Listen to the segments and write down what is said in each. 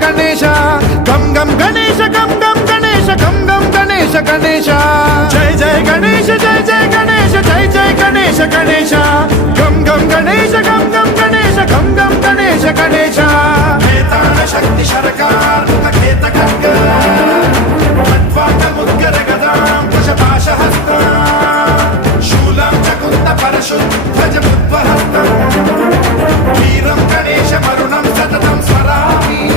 गणेश गम गम गणेश गम गम गणेश गम गम गणेश गणेश जय जय गणेश जय जय गणेश जय जय गणेश गणेश गम गम गणेश गम गम गणेश गम गम गणेश गणेश वेताळ शक्ति शरकार मुखखेत खड्ग खट्वांग मुद्गर गदां कुशपाशहस्ता शूलं च कुन्द परशु ध्वज मुद्वहस्तं वीरं गणेश मरुणं सततं स्मरामि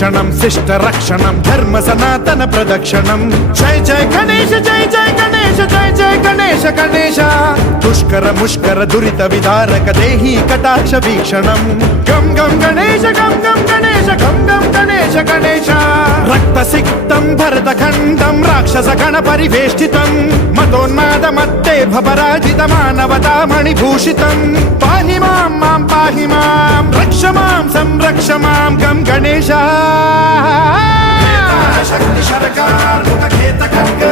शिक्षणं शिष्ट रक्षणं धर्म सनातन प्रदक्षिणं जय जय गणेश जय जय गणेश जय जय गणेश गणेश दुष्कर मुष्कर दुरित विदारक देहि कटाक्ष वीक्षणं गम गम गणेश गम गम गणेश गम गम गणेश गणेश रक्त सिक्तं भरतखण्डं राक्षस गण परिवेष्टितं मदोन्माद मत्ते भवराजित मानवता मणिभूषितं पाहि मां मां पाहि मां रक्ष मां संरक्ष मां गम गणेश शक्ति शरकार मुखखेत खड्ग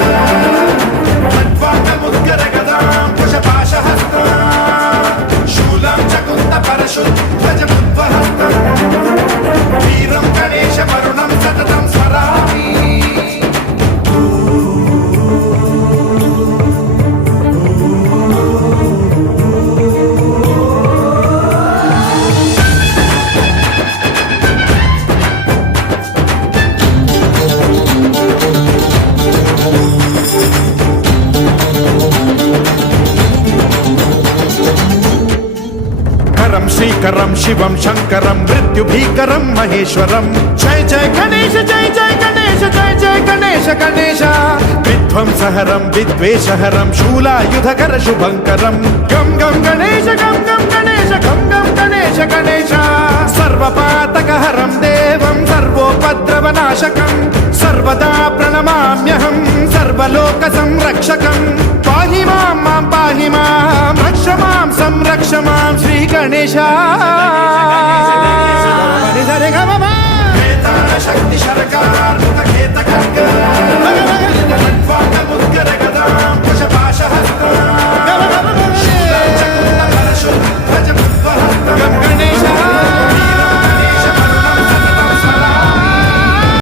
खट्वांग मुद्गर गदां कुशपाशहस्ता शूलं च कुन्द परशु ध्वज मुद्वहस्तं वीरं गणेश मरुणं सततं स्मरामि श्रीकरं शिवं शंकरं मृत्युभीकरं महेश्वरं जय जय गणेश जय जय गणेश जय जय गणेश गणेश विध्वंसहरं विद्वेषहरं शूलायुधकर शुभंकरं गम गम गणेश गम गम गणेश गम गम गणेश गणेश सर्वपातकहरं देवं सर्वोपद्रवनाशकं सर्वदा प्रणमाम्यहं सर्वलोकसंरक्षकं पाहि मां मां पाहि मां रक्ष मां संरक्ष मां श्री गणेश शक्ति शरकार मुखखेत खड्ग